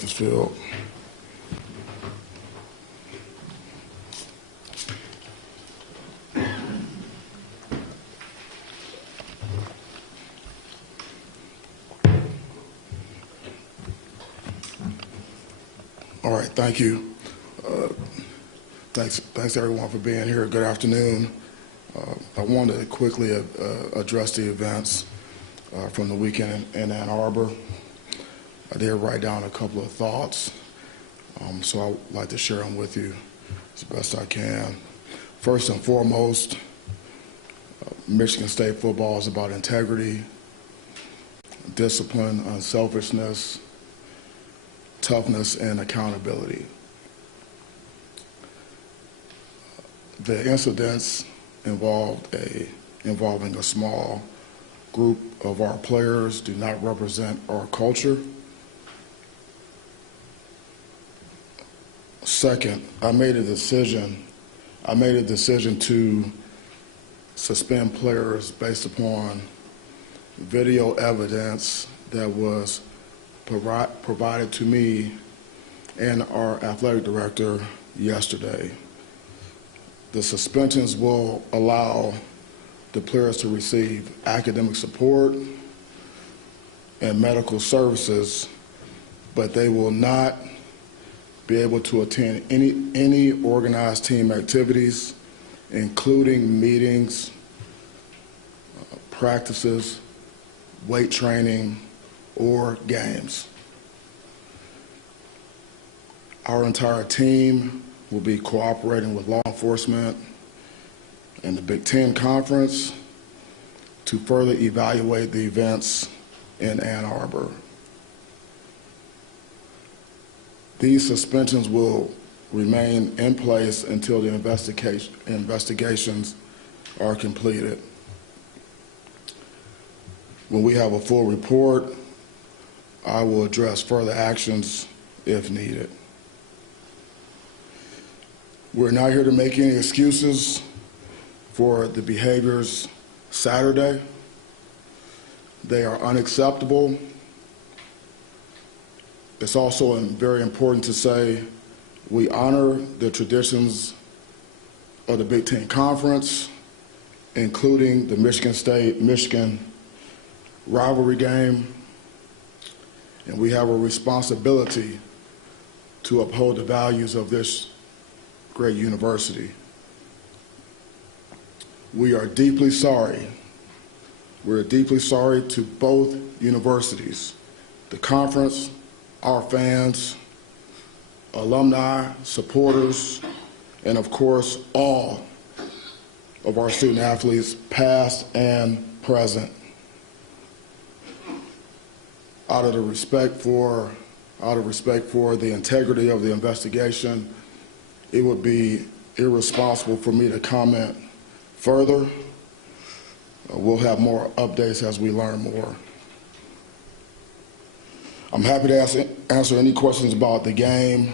This field. All right, thank you. Thanks everyone for being here. Good afternoon. I wanted to quickly address the events from the weekend in Ann Arbor. I did write down a couple of thoughts, so I'd like to share them with you as best I can. First and foremost, Michigan State football is about integrity, discipline, unselfishness, toughness, and accountability. The incidents involving a small group of our players do not represent our culture. Second, I made a decision to suspend players based upon video evidence that was provided to me and our athletic director yesterday. The suspensions will allow the players to receive academic support and medical services, but they will not be able to attend any organized team activities, including meetings, practices, weight training, or games. Our entire team will be cooperating with law enforcement and the Big Ten Conference to further evaluate the events in Ann Arbor. These suspensions will remain in place until the investigations are completed. When we have a full report, I will address further actions if needed. We're not here to make any excuses for the behaviors Saturday. They are unacceptable. It's also very important to say we honor the traditions of the Big Ten Conference, including the Michigan State-Michigan rivalry game, and we have a responsibility to uphold the values of this great university. We are deeply sorry. We're deeply sorry to both universities, the conference, our fans, alumni, supporters, and of course, all of our student athletes, past and present. Out of respect for the integrity of the investigation, it would be irresponsible for me to comment further. We'll have more updates as we learn more. I'm happy to answer any questions about the game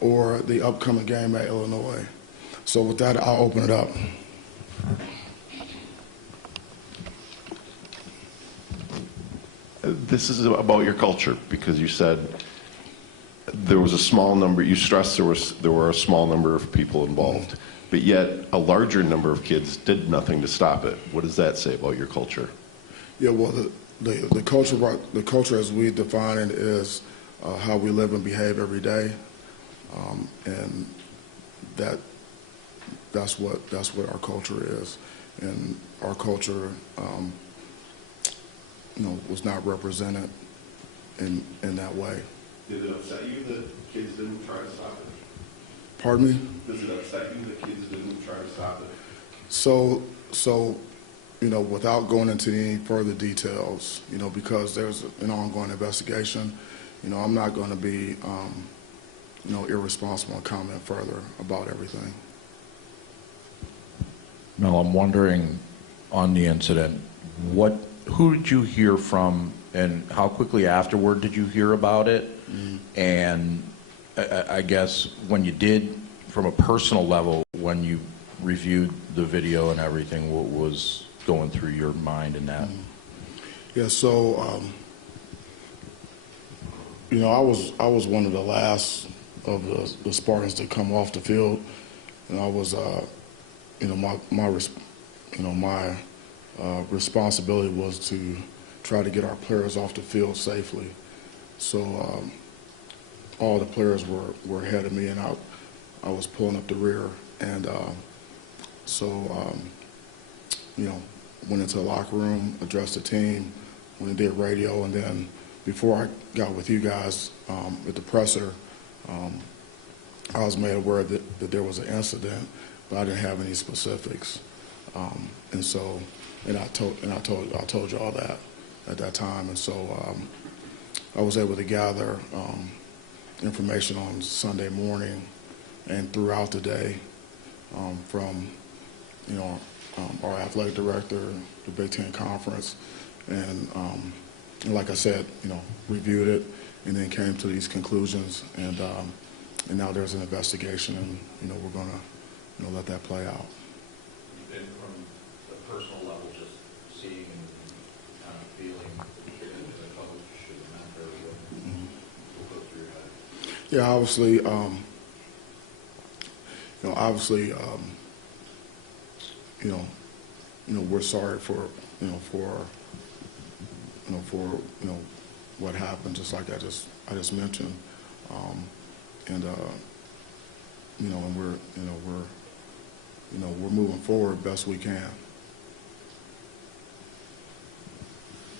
or the upcoming game at Illinois. So with that, I'll open it up. This is about your culture, because you said there was a small number, you stressed there were a small number of people involved, but yet a larger number of kids did nothing to stop it. What does that say about your culture? Yeah, well, the culture as we define it is how we live and behave every day, and that's what our culture is. And our culture, was not represented in that way. Did it upset you that kids didn't try to stop it? Pardon me? Does it upset you that kids didn't try to stop it? So, without going into any further details, because there's an ongoing investigation, I'm not going to be, irresponsible and comment further about everything. Mel, I'm wondering on the incident, who did you hear from, and how quickly afterward did you hear about it? Mm-hmm. And I guess when you did, from a personal level, when you reviewed the video and everything, what was going through your mind in that? Yeah, so I was one of the last of the Spartans to come off the field, and I was, my responsibility was to try to get our players off the field safely. So all the players were ahead of me, and I was pulling up the rear, and went into the locker room, addressed the team, went and did radio, and then before I got with you guys at the presser, I was made aware that there was an incident, but I didn't have any specifics, and I told you all that at that time, and so I was able to gather information on Sunday morning and throughout the day from our athletic director, the Big Ten Conference, and like I said, reviewed it, and then came to these conclusions, and now there's an investigation, and we're going to let that play out. And from the personal level, just seeing and kind of feeling the coach or the mentor, what goes through your head? Yeah, we're sorry for what happened, just like I just mentioned, and we're moving forward best we can.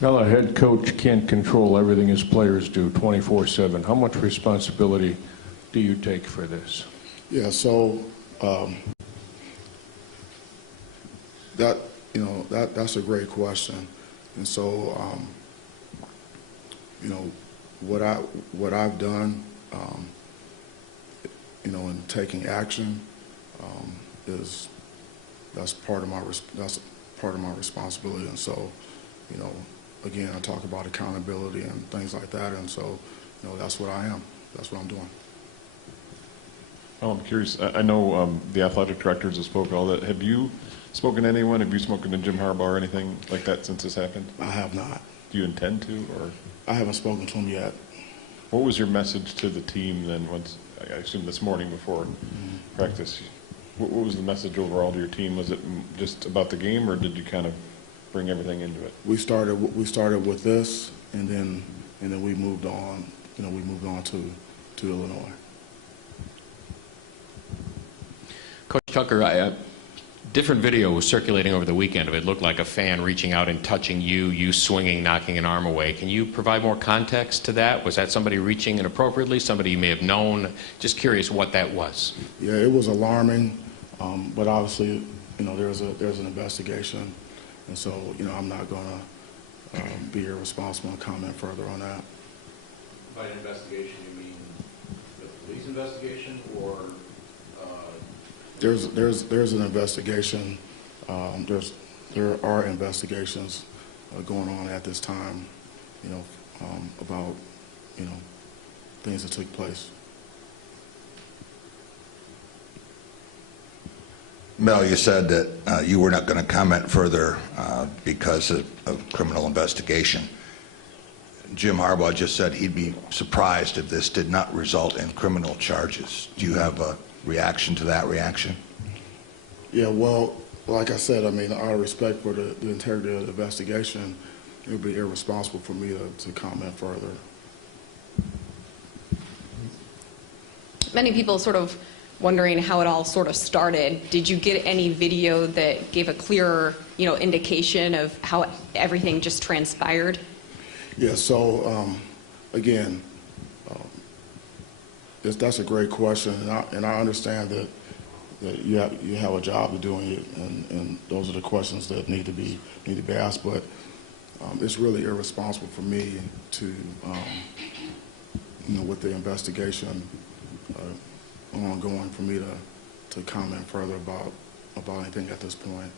Now, a head coach can't control everything his players do 24/7. How much responsibility do you take for this? Yeah, so that's a great question, and so what I've done, in taking action, that's part of my responsibility, and so again, I talk about accountability and things like that, and so that's what I am. That's what I'm doing. Oh, I'm curious. I know the athletic directors have spoken all that. Have you spoken to anyone? Have you spoken to Jim Harbaugh or anything like that since this happened? I have not. Do you intend to, or? I haven't spoken to him yet. What was your message to the team then? Once I assume this morning before practice, what was the message overall to your team? Was it just about the game, or did you kind of bring everything into it? We started with this, and then we moved on. We moved on to Illinois. Coach Tucker, different video was circulating over the weekend of it looked like a fan reaching out and touching you swinging, knocking an arm away. Can you provide more context to that? Was that somebody reaching inappropriately, somebody you may have known? Just curious what that was. Yeah, it was alarming, but obviously, there's an investigation, and so I'm not going to be irresponsible and comment further on that. By an investigation, you mean the police investigation, or? There's an investigation. There are investigations going on at this time, about things that took place. Mel, you said that you were not going to comment further because of criminal investigation. Jim Harbaugh just said he'd be surprised if this did not result in criminal charges. Do you have a reaction to that reaction? Yeah, well, like I said, out of respect for the integrity of the investigation, it would be irresponsible for me to comment further. Many people sort of wondering how it all sort of started. Did you get any video that gave a clearer, indication of how everything just transpired? Yeah, so again, that's a great question, and I understand that you have a job of doing it, and those are the questions that need to be asked. But it's really irresponsible for me to, with the investigation ongoing, for me to comment further about anything at this point.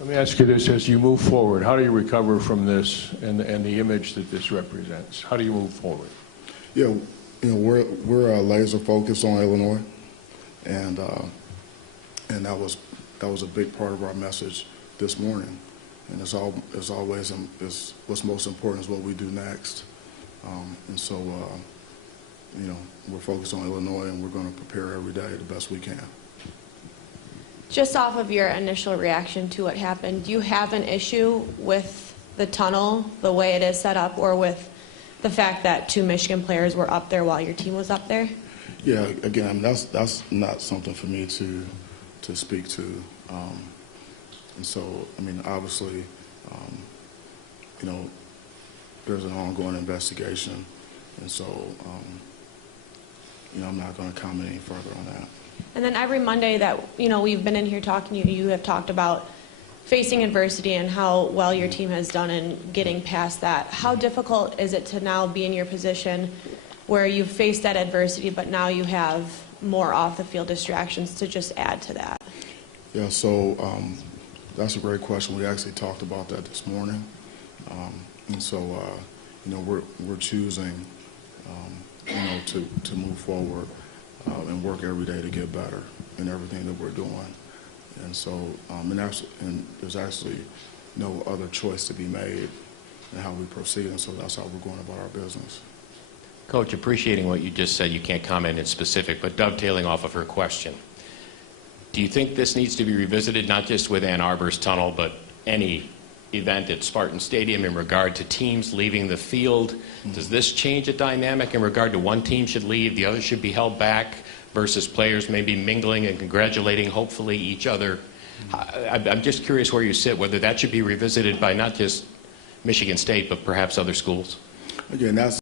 Let me ask you this: as you move forward, how do you recover from this and the image that this represents? How do you move forward? Yeah, we're laser focused on Illinois, and that was a big part of our message this morning. And as always, what's most important is what we do next. And so, we're focused on Illinois, and we're going to prepare every day the best we can. Just off of your initial reaction to what happened, do you have an issue with the tunnel, the way it is set up, or with the fact that 2 Michigan players were up there while your team was up there? Yeah, again, that's not something for me to speak to. And so, obviously, there's an ongoing investigation, and so, I'm not going to comment any further on that. And then every Monday that, we've been in here talking to you, you have talked about facing adversity and how well your team has done in getting past that. How difficult is it to now be in your position where you've faced that adversity, but now you have more off-the-field distractions to just add to that? Yeah, so that's a great question. We actually talked about that this morning. And so, we're choosing, to move forward and work every day to get better in everything that we're doing. And so, and there's actually no other choice to be made in how we proceed, and so that's how we're going about our business. Coach, appreciating what you just said, you can't comment in specific, but dovetailing off of her question, do you think this needs to be revisited, not just with Ann Arbor's tunnel, but any event at Spartan Stadium in regard to teams leaving the field? Does this change a dynamic in regard to one team should leave, the other should be held back, versus players maybe mingling and congratulating, hopefully, each other? I'm just curious where you sit, whether that should be revisited by not just Michigan State, but perhaps other schools. Again, that's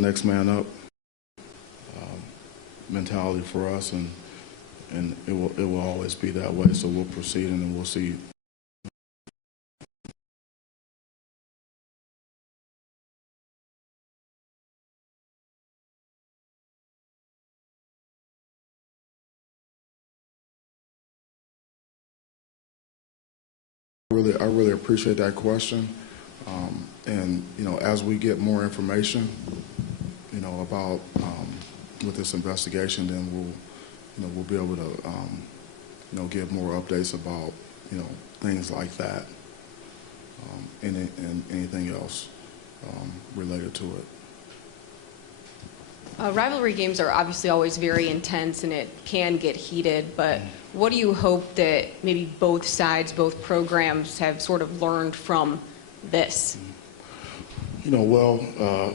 next man up mentality for us, and it will always be that way. So we'll proceed, and then we'll see I really appreciate that question. And, you know, as we get more information, you know, about with this investigation, then we'll be able to, you know, give more updates about, you know, things like that, and anything else related to it. Rivalry games are obviously always very intense and it can get heated, but what do you hope that maybe both sides, both programs have sort of learned from this? You know, well,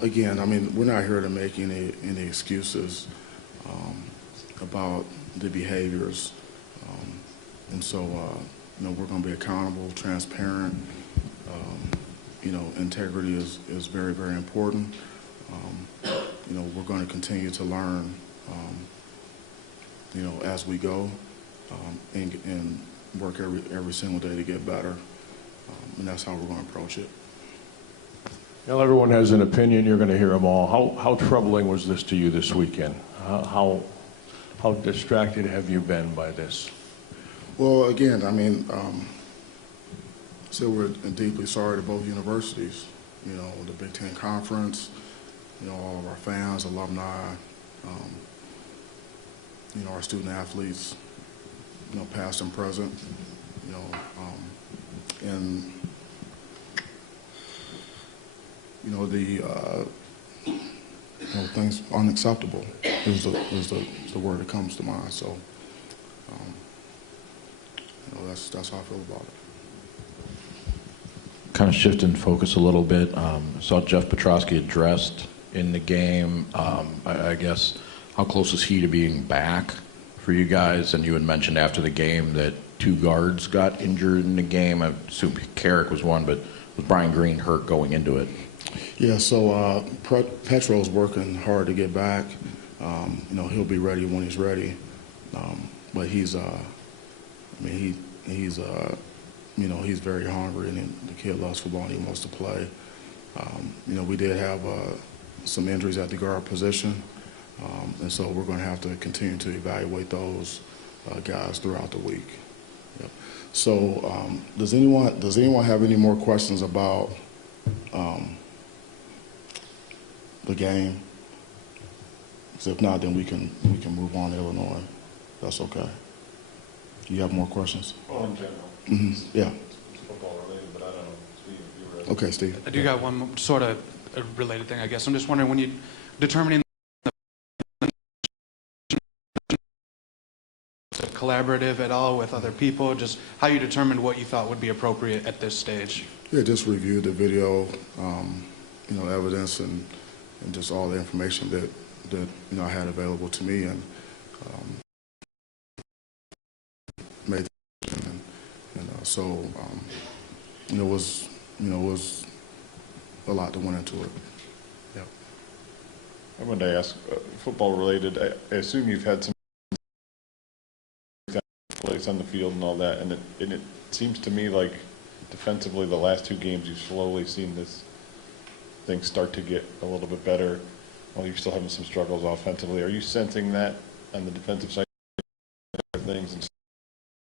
again, I mean, we're not here to make any excuses about the behaviors. And so, you know, we're going to be accountable, transparent. You know, integrity is very, very important. You know, we're going to continue to learn, you know, as we go, and work every single day to get better. And that's how we're going to approach it. Now, everyone has an opinion. You're going to hear them all. How troubling was this to you this weekend? How distracted have you been by this? Well, again, I mean, so we're deeply sorry to both universities. You know, the Big Ten Conference, you know, all of our fans, alumni, you know, our student athletes, you know, past and present, you know, and you know, you know, things unacceptable is the word that comes to mind. So, you know, that's how I feel about it. Kind of shifting focus a little bit. Saw Jeff Petrosky addressed in the game. I guess, how close is he to being back for you guys? And you had mentioned after the game that 2 guards got injured in the game. I assume Carrick was one, but was Brian Green hurt going into it? Yeah, so Petro's working hard to get back. You know, he'll be ready when he's ready. But he's, I mean, he's, you know, he's very hungry, and the kid loves football and he wants to play. You know, we did have some injuries at the guard position, and so we're going to have to continue to evaluate those guys throughout the week. Yep. So, does anyone have any more questions about the game? So if not, then we can move on to Illinois. That's okay. Do you have more questions? Well, in general. Mm-hmm. Yeah. It's football related, but I don't know. Steve, if you were Okay, Steve. I do got one sort of a related thing, I guess. I'm just wondering, when you determining the collaborative at all with other people, just how you determined what you thought would be appropriate at this stage? Yeah, just reviewed the video, you know, evidence and just all the information that you know I had available to me, and made the decision. And so you know, it was a lot that went into it. Yeah. I wanted to ask, football related, I assume you've had some plays on the field and all that, and it seems to me like defensively the last 2 games you've slowly seen this thing start to get a little bit better while you're still having some struggles offensively. Are you sensing that on the defensive side of things and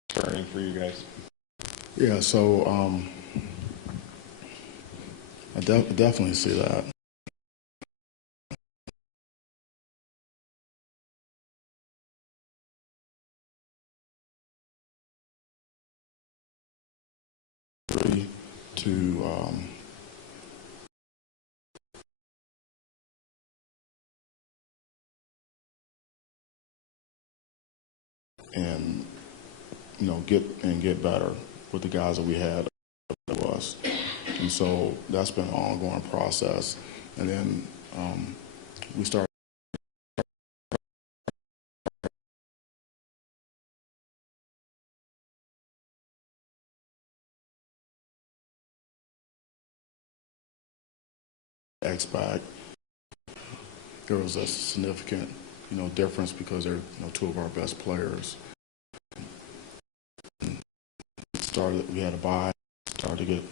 turning for you guys? Yeah, so I definitely see that. To and you know get better with the guys that we had with us, and so that's been an ongoing process. And then we started X back. There was a significant, you know, difference because they're, you know, 2 of our best players. We had a bye, started to get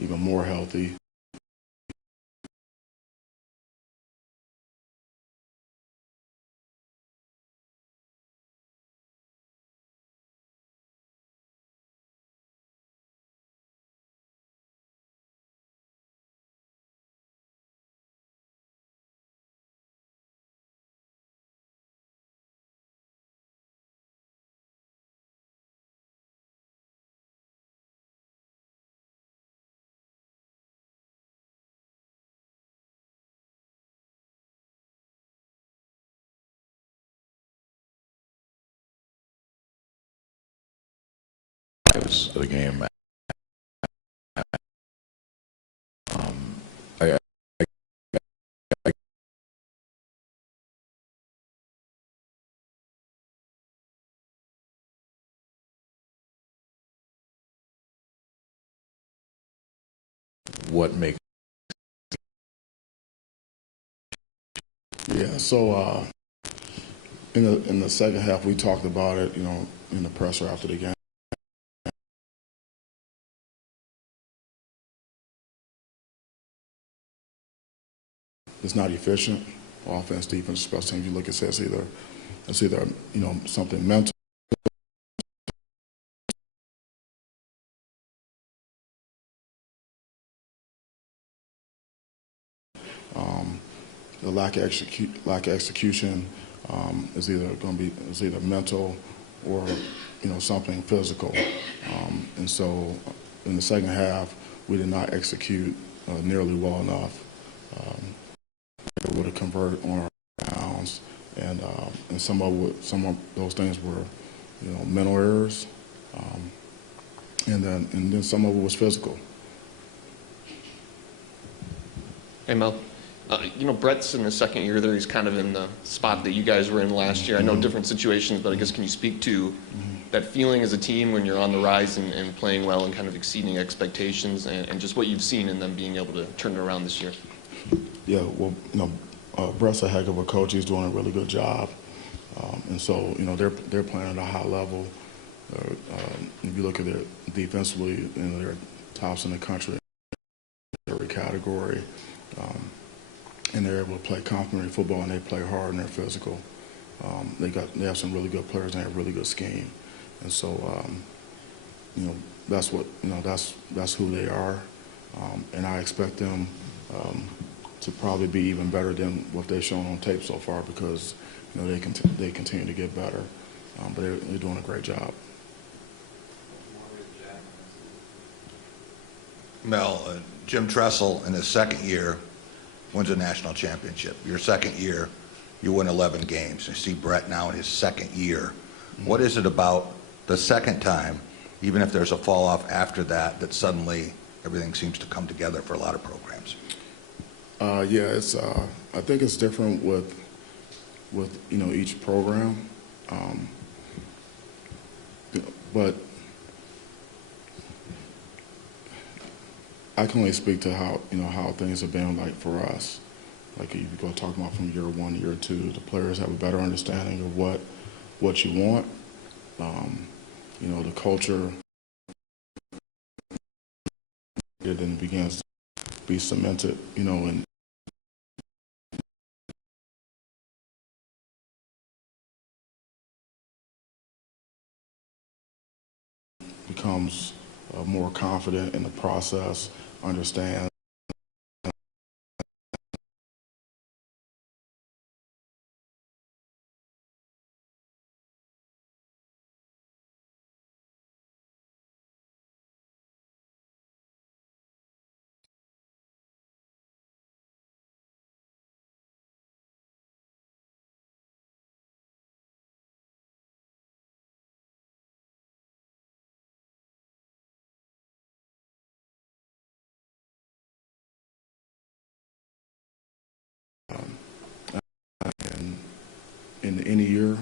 even more healthy. of the game. I, I, what makes Yeah, so in the second half, we talked about it, in the presser after the game. It's not efficient. Offense, defense, special teams. You look at it, it's either something mental. The lack of execution is either going to be either mental or something physical. And so in the second half, we did not execute nearly well enough. Able to convert on our downs, and some of those things were mental errors, and then some of it was physical. Hey, Mel. Brett's in his second year there. He's kind of in the spot that you guys were in last year. I know different situations, but I guess can you speak to that feeling as a team when you're on the rise and playing well and kind of exceeding expectations, and just what you've seen in them being able to turn it around this year? Yeah, well, Brett's a heck of a coach. He's doing a really good job, and so they're playing at a high level. If you look at their defensively, they're tops in the country in every category. And they're able to play complementary football, and they play hard and they're physical. They have some really good players, and they have a really good scheme, and so that's what that's who they are, and I expect them to probably be even better than what they've shown on tape so far, because they continue to get better, but they're doing a great job. Mel, Jim Tressel in his second year wins a national championship. Your second year, you win 11 games. You see Brett now in his second year. What is it about the second time, even if there's a fall off after that, that suddenly everything seems to come together for a lot of programs? Yeah, it's. I think it's different with each program, but I can only speak to how things have been like for us. Like if you go talk about from year one to year two, the players have a better understanding of what you want. The culture it then begins to be cemented. And becomes more confident in the process, understands in any year.